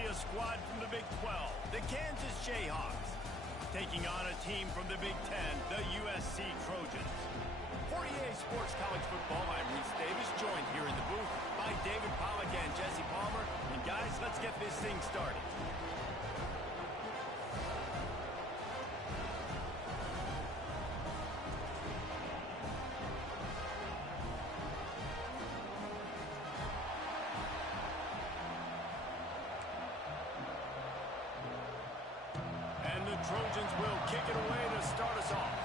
see a squad from the Big 12, the Kansas Jayhawks, taking on a team from the Big 10, the USC Trojans. For EA Sports College Football, I'm Reese Davis, joined here in the booth by David Pollack and Jesse Palmer. And guys, let's get this thing started. And the Trojans will kick it away to start us off.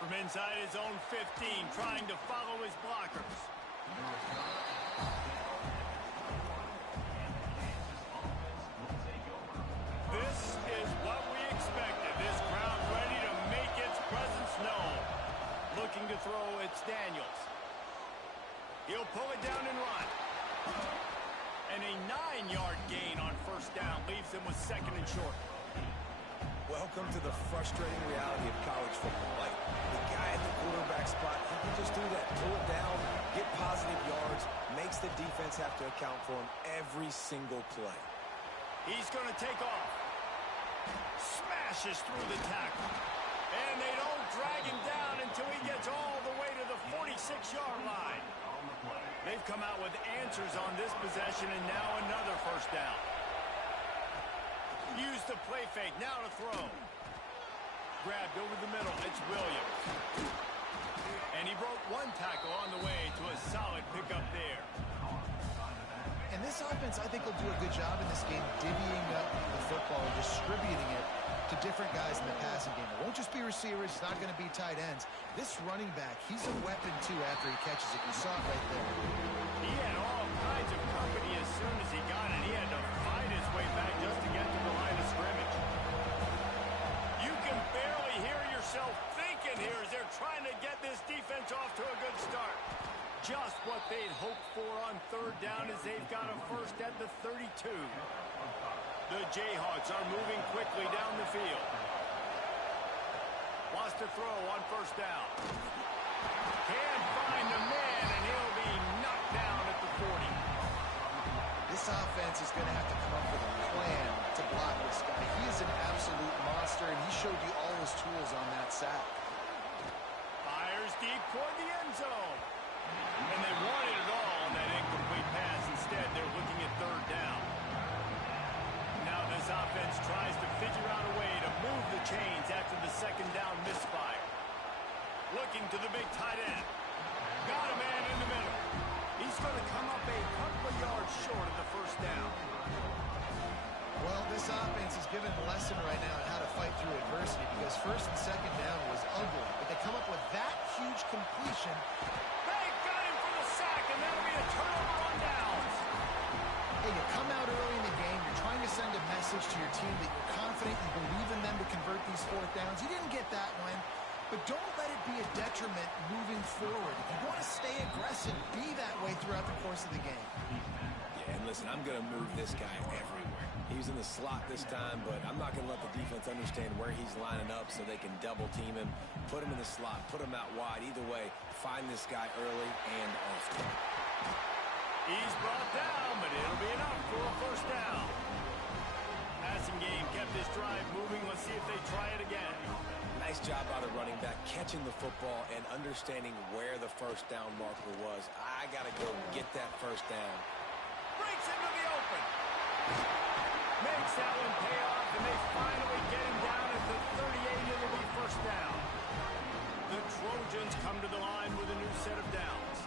From inside his own 15, trying to follow his blockers. This is what we expected. This crowd ready to make its presence known. Looking to throw, it's Daniels. He'll pull it down and run. And a 9-yard gain on first down leaves him with second and short. Welcome to the frustrating reality of college football. Like, the guy at the quarterback spot, he can just do that. Pull it down, get positive yards, makes the defense have to account for him every single play. He's going to take off. Smashes through the tackle. And they don't drag him down until he gets all the way to the 46-yard line. They've come out with answers on this possession, and now another first down. Use the play fake, now to throw. Grabbed over the middle, it's Williams. And he broke one tackle on the way to a solid pickup there. And this offense, I think, will do a good job in this game divvying up the football and distributing it to different guys in the passing game. It won't just be receivers, it's not going to be tight ends. This running back, he's a weapon, too, after he catches it. You saw it right there. He had all kinds of company as soon as he got it. He had to fight his way back just to get to the line of scrimmage. You can barely hear yourself thinking here as they're trying to get this defense off to a good start. Just what they'd hoped for on third down as they've got a first at the 32. The Jayhawks are moving quickly down the field. Wants to throw on first down. Can't find the man, and he'll be knocked down at the 40. This offense is going to have to come up with a plan to block this guy. He is an absolute monster, and he showed you all his tools on that sack. Fires deep toward the end zone. And they wanted it all on that incomplete pass. Instead, they're looking at third down. Now this offense tries to figure out a way to move the chains after the second down misfire. Looking to the big tight end. Got a man in the middle. He's going to come up a couple of yards short of the first down. Well, this offense is given a lesson right now on how to fight through adversity because first and second down was ugly. But they come up with that huge completion. They got him for the sack, and that'll be a turnover on downs. Hey, you come out early in the game, you're trying to send a message to your team that you're confident, you believe in them to convert these fourth downs. You didn't get that one, but don't let it be a detriment moving forward. If you want to stay aggressive, be that way throughout the course of the game. Yeah, and listen, I'm going to move this guy everywhere. He's in the slot this time, but I'm not going to let the defense understand where he's lining up so they can double team him, put him in the slot, put him out wide. Either way, find this guy early and often. He's brought down, but it'll be enough for a first down. Passing game kept this drive moving. Let's see if they try it again. Nice job out of running back, catching the football and understanding where the first down marker was. I got to go get that first down. Breaks into the open. Makes that one pay off, and they finally get him down at the 38. It'll be first down. The Trojans come to the line with a new set of downs.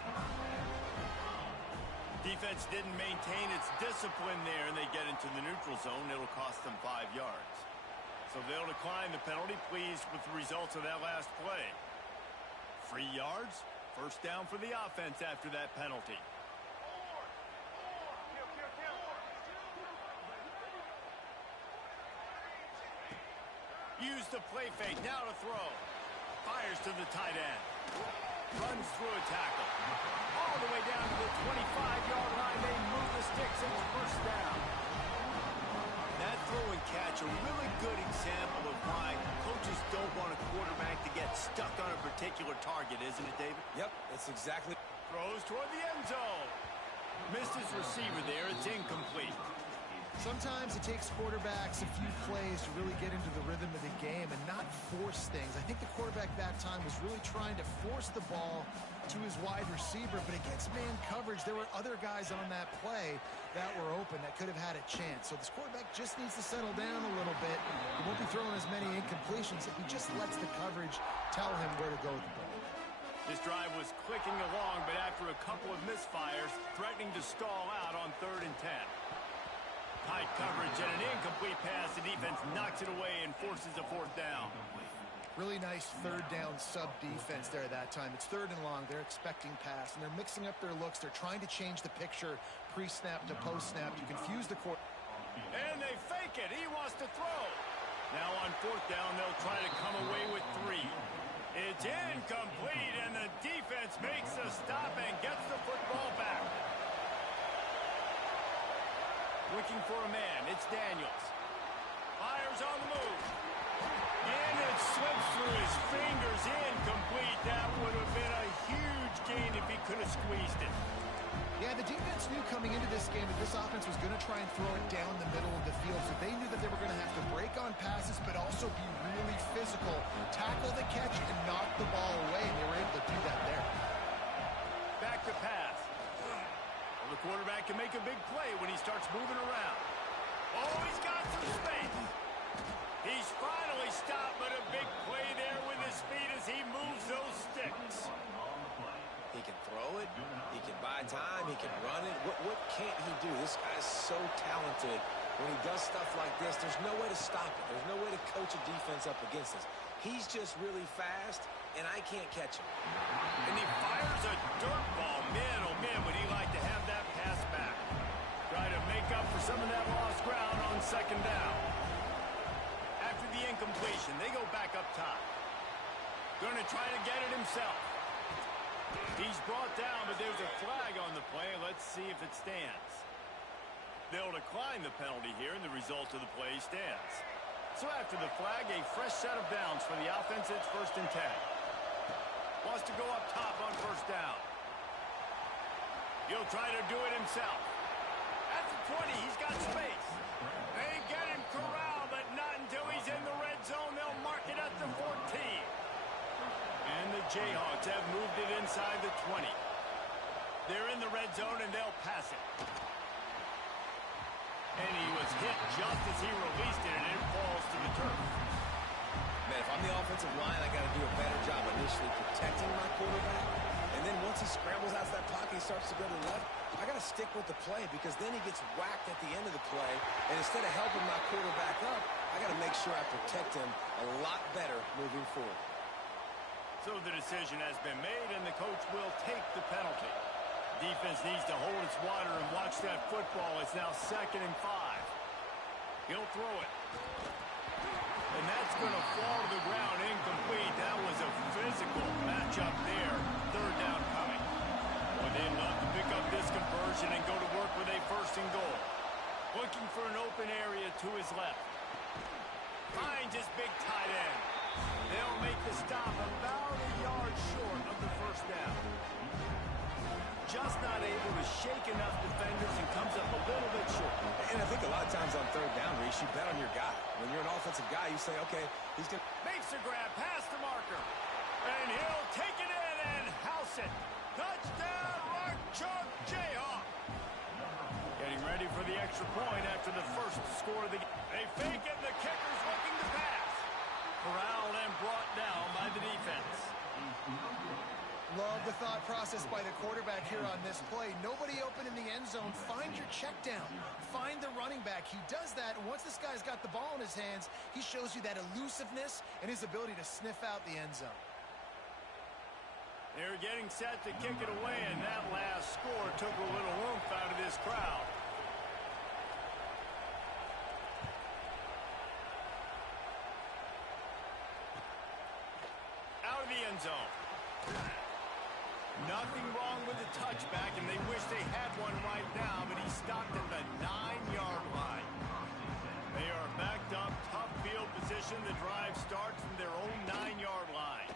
Defense didn't maintain its discipline there, and they get into the neutral zone. It'll cost them 5 yards. So they'll decline the penalty, pleased with the results of that last play. 3 yards, first down for the offense after that penalty. Use the play fake, now to throw. Fires to the tight end. Runs through a tackle. All the way down to the 25-yard line. They move the sticks and it's first down. That throw and catch, a really good example of why coaches don't want a quarterback to get stuck on a particular target, isn't it, David? Yep, that's exactly. Throw throws toward the end zone. Missed his receiver there. It's incomplete. Sometimes it takes quarterbacks a few plays to really get into the rhythm of the game and not force things. I think the quarterback that time was really trying to force the ball to his wide receiver, but against man coverage, there were other guys on that play that were open that could have had a chance. So this quarterback just needs to settle down a little bit. He won't be throwing as many incompletions if he just lets the coverage tell him where to go with the ball. This drive was clicking along, but after a couple of misfires, threatening to stall out on 3rd and 10. Tight coverage and an incomplete pass. The defense knocks it away and forces a 4th down. Really nice 3rd down sub defense there that time. It's 3rd and long. They're expecting pass, and they're mixing up their looks. They're trying to change the picture pre-snap to post-snap to confuse the court. And they fake it. He wants to throw. Now on 4th down, they'll try to come away with 3. It's incomplete, and the defense makes a stop and gets the football back. Looking for a man. It's Daniels. Fires on the move. And it slips through his fingers. Incomplete. That would have been a huge gain if he could have squeezed it. Yeah, the defense knew coming into this game that this offense was going to try and throw it down the middle of the field. So they knew that they were going to have to break on passes, but also be really physical, tackle the catch, and knock the ball away. And they were able to do that there. Back to pass. Well, the quarterback can make a big play when he starts moving around. Oh, he's got some space. He's finally stopped, but a big play there with his speed as he moves those sticks. He can throw it. He can buy time. He can run it. What can't he do? This guy's so talented. When he does stuff like this, there's no way to stop it. There's no way to coach a defense up against this. He's just really fast, and I can't catch him. And he fires a dirt ball. Man, oh man, would he like to have that pass back. Try to make up for some of that lost ground on 2nd down. After the incompletion, they go back up top. Going to try to get it himself. He's brought down, but there's a flag on the play. Let's see if it stands. They'll decline the penalty here, and the result of the play stands. So after the flag, a fresh set of downs for the offense. It's 1st and 10. Wants to go up top on 1st down. He'll try to do it himself. At the 20, he's got space. They get him corralled, but not until he's in the red zone. They'll mark it at the 14. And the Jayhawks have moved it inside the 20. They're in the red zone, and they'll pass it. And he was hit just as he released it, and it falls to the turf. Man, if I'm the offensive line, I got to do a better job initially protecting my quarterback. And then once he scrambles out of that pocket, he starts to go to the left. I got to stick with the play because then he gets whacked at the end of the play. And instead of helping my quarterback up, I got to make sure I protect him a lot better moving forward. So the decision has been made, and the coach will take the penalty. Defense needs to hold its water and watch that football. It's now 2nd and 5. He'll throw it. And that's going to fall to the ground incomplete. That was a physical matchup there. 3rd down coming. Well, they'd love to pick up this conversion and go to work with a 1st and goal. Looking for an open area to his left. Finds his big tight end. They'll make the stop about a yard short of the 1st down. Just not able to shake enough defenders and comes up a little bit short. And I think a lot of times on 3rd down, Reese, you bet on your guy. When you're an offensive guy, you say, okay, he's going to... Makes the grab, past the marker. And he'll take it in and house it. Touchdown, Rock Chalk Jayhawk. Getting ready for the extra point after the first score of the game. They fake it, the kicker's looking to pass. Corralled and brought down by the defense. Love the thought process by the quarterback here on this play. Nobody open in the end zone. Find your check down. Find the running back. He does that, and once this guy's got the ball in his hands, he shows you that elusiveness and his ability to sniff out the end zone. They're getting set to kick it away, and that last score took a little oomph out of this crowd. Out of the end zone. Nothing wrong with the touchback, and they wish they had one right now, but he stopped at the 9-yard line. They are backed up, tough field position. The drive starts from their own 9-yard line.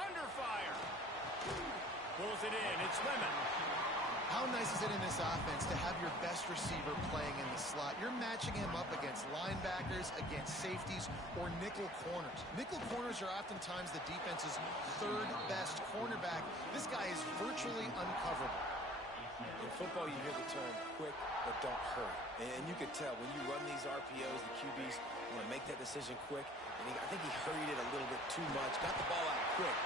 Under fire. Pulls throws it in. It's Lemon. How nice is it in this offense to have your best receiver playing in the slot? You're matching him up against linebackers, against safeties, or nickel corners. Nickel corners are oftentimes the defense's third best cornerback. This guy is virtually uncoverable. In football, you hear the term quick but don't hurry. And you could tell when you run these RPOs, the QBs want to make that decision quick. And I think he hurried it a little bit too much. Got the ball out quick.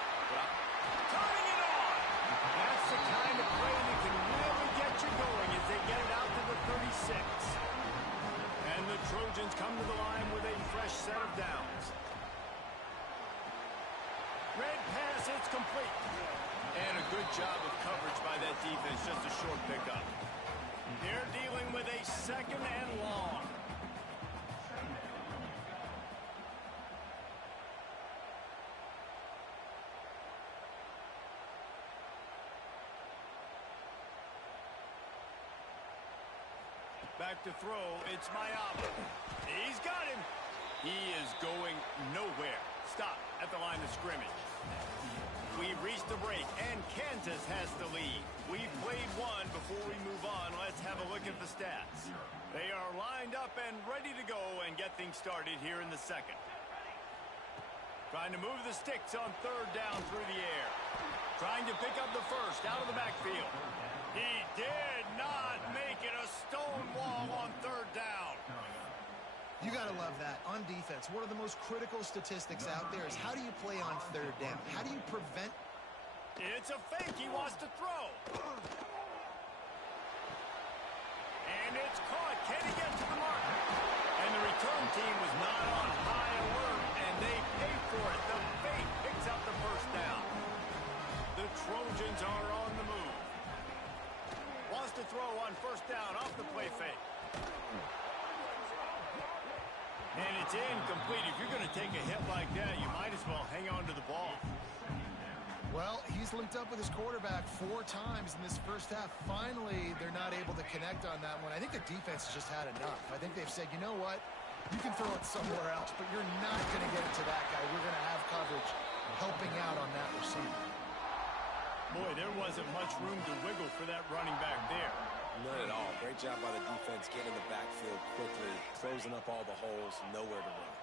Turning it on! That's the kind of play that can really get you going as they get it out to the 36. And the Trojans come to the line with a fresh set of downs. Red pass, it's complete. And a good job of coverage by that defense, just a short pickup. They're dealing with a second and long. Back to throw, it's Mayaba. He's got him. He is going nowhere. Stop at the line of scrimmage. We've reached the break, and Kansas has the lead. We've played one. Before we move on, let's have a look at the stats. They are lined up and ready to go and get things started here in the second. Trying to move the sticks on third down through the air. Trying to pick up the first out of the backfield. He did not make it a stone wall on third down. You got to love that. On defense, one of the most critical statistics out there is how do you play on third down? How do you prevent? It's a fake. He wants to throw. And it's caught. Can he get to the mark? And the return team was not on high alert, and they pay for it. The fake picks up the first down. The Trojans are on the move. Wants to throw on first down off the play fake. And it's incomplete. If you're going to take a hit like that, you might as well hang on to the ball. Well, he's linked up with his quarterback 4 times in this first half. Finally, they're not able to connect on that one. I think the defense has just had enough. I think they've said, you know what? You can throw it somewhere else, but you're not going to get it to that guy. We're going to have coverage helping out on that receiver. Boy, there wasn't much room to wiggle for that running back there. None at all. Great job by the defense getting in the backfield quickly, closing up all the holes, nowhere to run.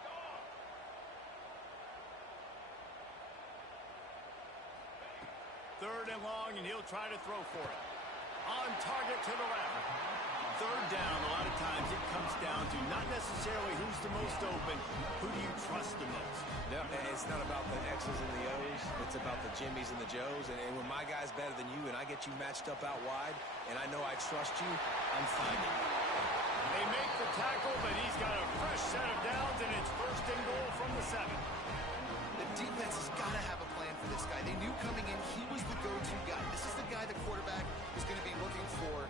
Third and long, and he'll try to throw for it. On target to the left. Third down, a lot of times it comes down to not necessarily who's the most open, who do you trust the most? Yeah, it's not about the X's and the O's. It's about the Jimmys and the Joes. And when my guy's better than you and I get you matched up out wide and I know I trust you, I'm finding you. They make the tackle, but he's got a fresh set of downs, and it's first and goal from the 7. The defense has got to have a plan for this guy. They knew coming in he was the go-to guy. This is the guy the quarterback is going to be looking for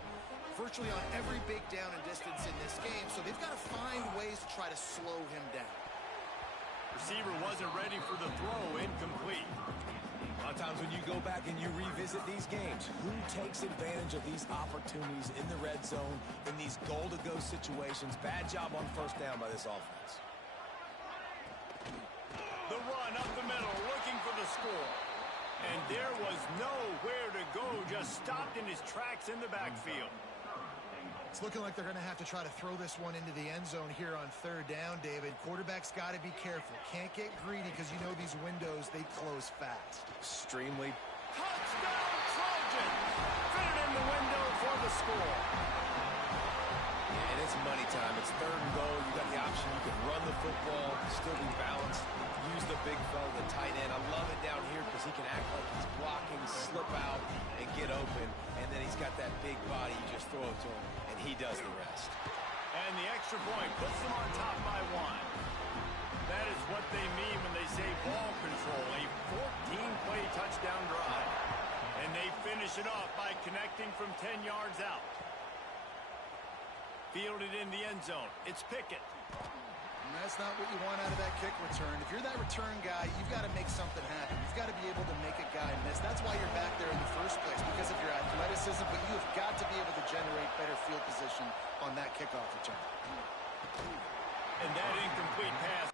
virtually on every big down and distance in this game. So they've got to find ways to try to slow him down. Receiver wasn't ready for the throw, incomplete. A lot of times when you go back and you revisit these games, who takes advantage of these opportunities in the red zone, in these goal-to-go situations? Bad job on first down by this offense. The run up the middle, looking for the score. And there was nowhere to go, just stopped in his tracks in the backfield. It's looking like they're going to have to try to throw this one into the end zone here on third down, David. Quarterback's got to be careful. Can't get greedy because you know these windows, they close fast. Extremely. Touchdown, Trojans! Fitted in the window for the score. And it's money time. It's third and goal. You got the option. You can run the football, still be balanced, use the big fella, the tight end. I love it down here because he can act like he's blocking, slip out, and get open. And then he's got that big body. You just throw it to him, and he does the rest. And the extra point puts them on top by 1. That is what they mean when they say ball control, a 14-play touchdown drive. And they finish it off by connecting from 10 yards out. Fielded in the end zone. It's Pickett. And that's not what you want out of that kick return. If you're that return guy, you've got to make something happen. You've got to be able to make a guy miss. That's why you're back there in the first place, because of your athleticism, but you have got to be able to generate better field position on that kickoff return. And that incomplete pass.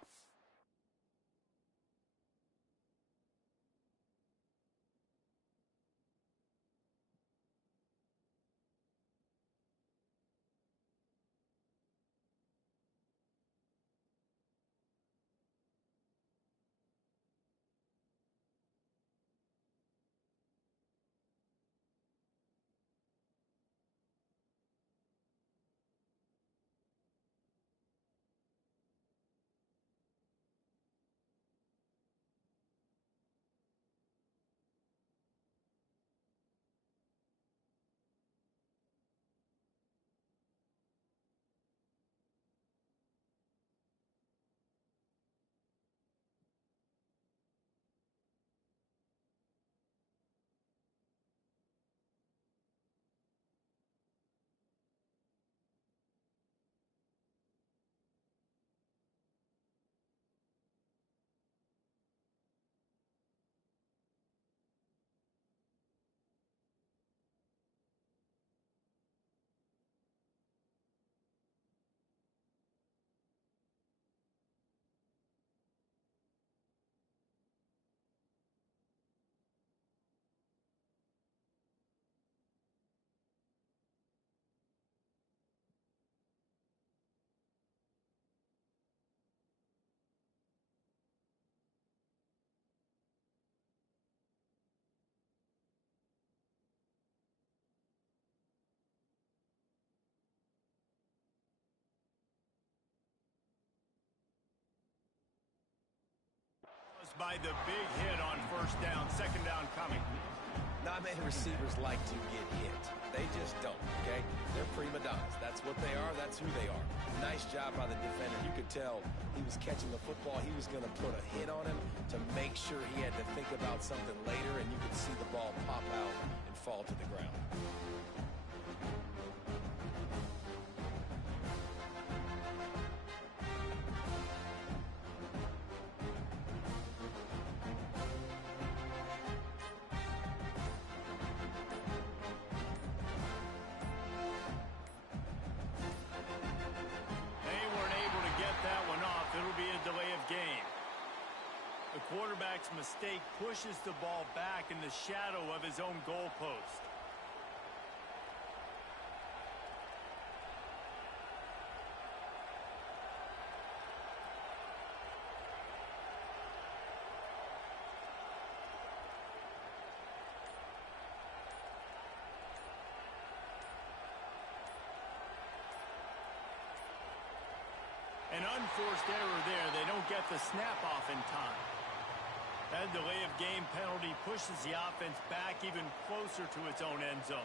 by the big hit on first down. Second down coming. Not many receivers like to get hit. They just don't, okay? They're prima donnas. That's what they are. That's who they are. Nice job by the defender. You could tell he was catching the football. He was going to put a hit on him to make sure he had to think about something later, and you could see the ball pop out and fall to the ground. The quarterback's mistake pushes the ball back in the shadow of his own goalpost. An unforced error there. They don't get the snap off in time. That delay of game penalty pushes the offense back even closer to its own end zone.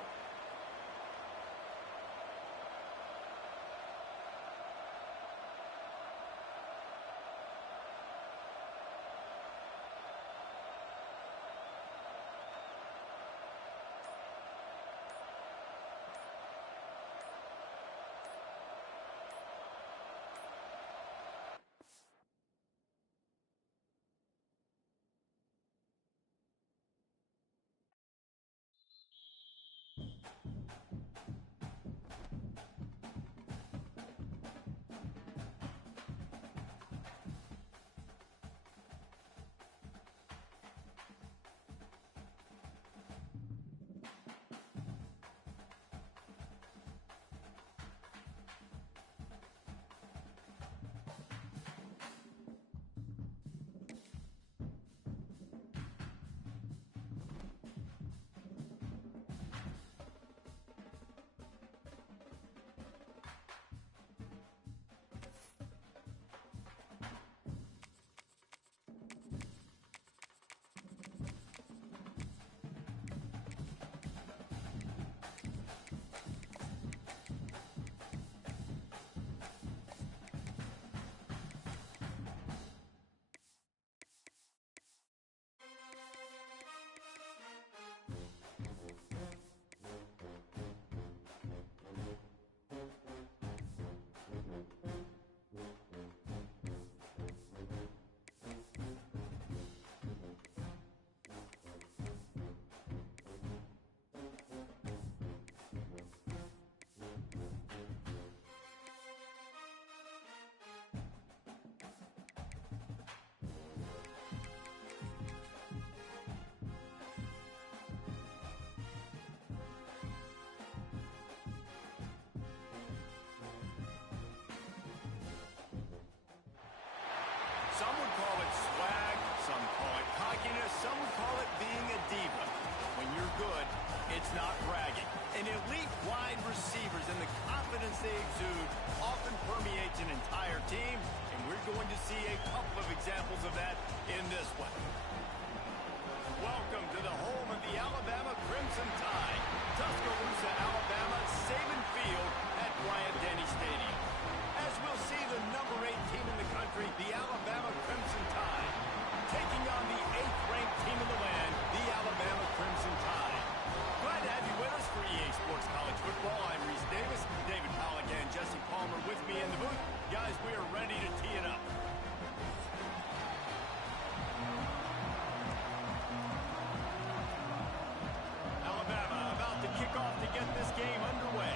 Some would call it swag, some call it cockiness, some would call it being a diva. When you're good, it's not bragging. An elite wide receivers and the confidence they exude often permeates an entire team, and we're going to see a couple of examples of that in this one. Welcome to the home of the Alabama Crimson Tide, Tuscaloosa, Alabama, Saban Field at Bryant-Denny Stadium. As we'll see the number 8 team in the country, the Alabama Crimson Tide, taking on the 8th-ranked team in the land, the Alabama Crimson Tide. Glad to have you with us for EA Sports College Football. I'm Reese Davis, David Pollack and Jesse Palmer with me in the booth. Guys, we are ready to tee it up. Alabama about to kick off to get this game underway.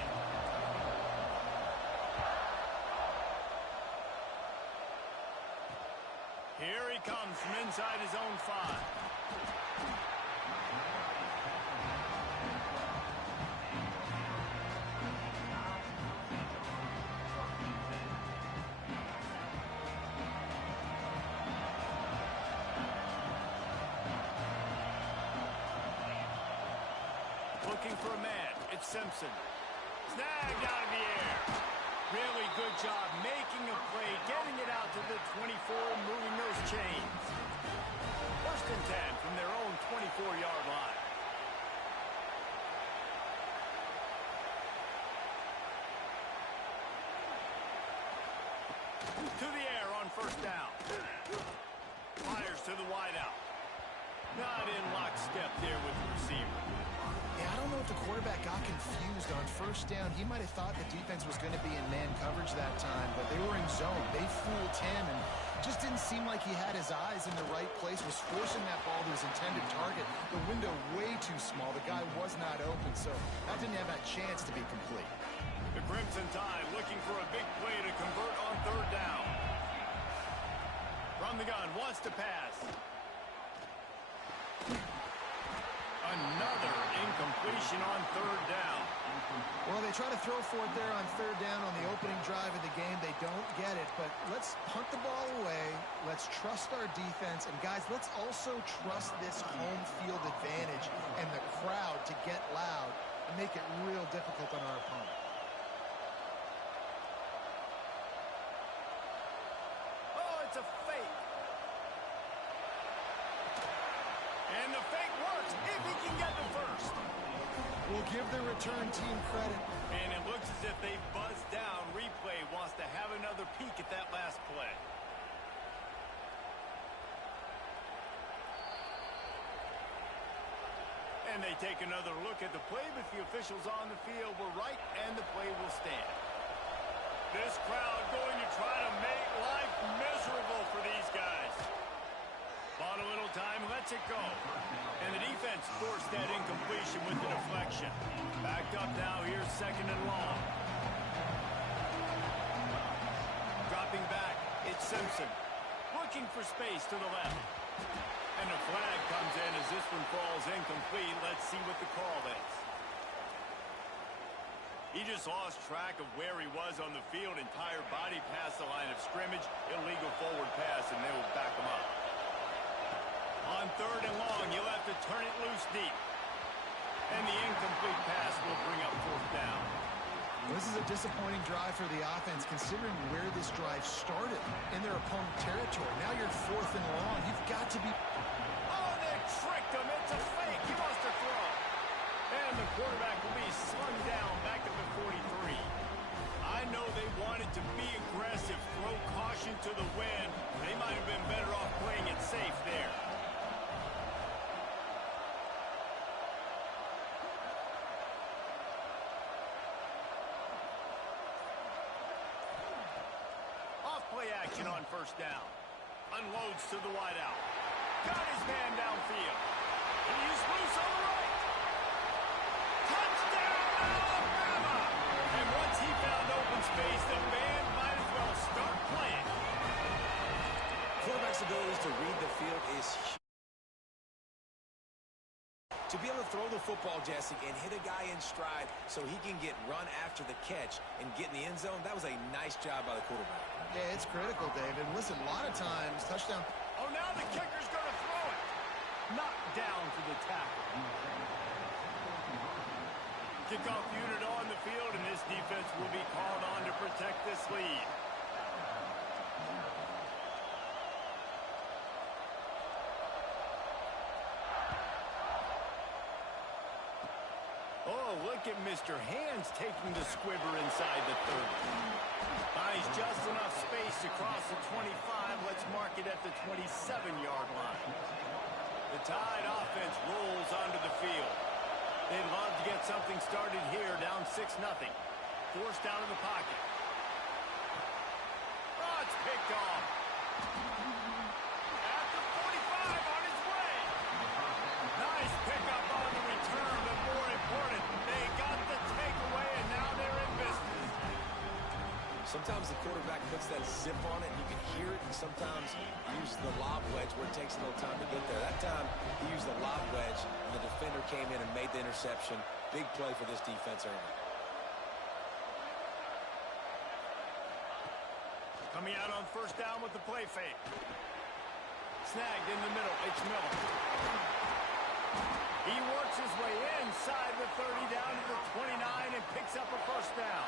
Here he comes from inside his own 5. Looking for a man. It's Simpson. Snagged out of the air. Really good job making a play, getting it out to the 24, moving those chains. First and 10 from their own 24-yard line. To the air on first down. Fires to the wideout. Not in lockstep there with the receiver. Yeah, I don't know if the quarterback got confused on first down. He might have thought the defense was going to be in man coverage that time, but they were in zone. They fooled him and just didn't seem like he had his eyes in the right place, was forcing that ball to his intended target. The window way too small. The guy was not open, so that didn't have that chance to be complete. The Crimson Tide looking for a big play to convert on third down. From the gun, wants to pass. Another incompletion on third down. Well, they try to throw for it there on third down on the opening drive of the game. They don't get it, but let's punt the ball away. Let's trust our defense. And, guys, let's also trust this home field advantage and the crowd to get loud and make it real difficult on our opponent. It's a fake. And the fake works if he can get the first. We'll give the return team credit. And it looks as if they buzzed down. Replay wants to have another peek at that last play. And they take another look at the play, but the officials on the field were right, and the play will stand. This crowd going to try to make life miserable for these guys. Bought a little time, lets it go. And the defense forced that incompletion with the deflection. Backed up now, here's second and long. Dropping back, it's Simpson. Looking for space to the left. And the flag comes in as this one falls incomplete. Let's see what the call is. He just lost track of where he was on the field. Entire body past the line of scrimmage. Illegal forward pass, and they will back him up. On third and long, you'll have to turn it loose deep. And the incomplete pass will bring up fourth down. This is a disappointing drive for the offense, considering where this drive started in their opponent territory. Now you're fourth and long. You've got to be... Oh, they tricked him. It's a fake. He wants to throw. And the quarterback will be slung down back at the 43. I know they wanted to be aggressive, throw caution to the wind. They might have been better off playing it safe there. Off-play action on first down. Unloads to the wideout. Got his man downfield. And he's loose on the right. Touchdown, Alabama! And once he found open space, the band might as well start playing. Quarterback's abilities to read the field is huge. To be able to throw the football, Jesse, and hit a guy in stride so he can get run after the catch and get in the end zone, that was a nice job by the quarterback. Yeah, it's critical, David. Listen, a lot of times, touchdown... Oh, now the kicker's going to throw it. Knocked down for the tackle. Kickoff unit on the field, and this defense will be called on to protect this lead. Oh, look at Mr. Hands taking the squibber inside the 30. Buys just enough space to cross the 25. Let's mark it at the 27-yard line. The Tide offense rolls onto the field. They'd love to get something started here, down 6-0. Forced out of the pocket. Oh, it's picked off. At the 45, on his way. Nice pickup on the return, but more important, they got the takeaway, and now they're in business. Sometimes the quarterback puts that zip on it, and you can hear it, and sometimes he uses the lob wedge where it takes a little time to get there. That time, he used the lob wedge, and the defender came in and made the interception. Big play for this defense early. Coming out on first down with the play fake. Snagged in the middle, it's Miller. He works his way inside the 30 down to the 29 and picks up a first down.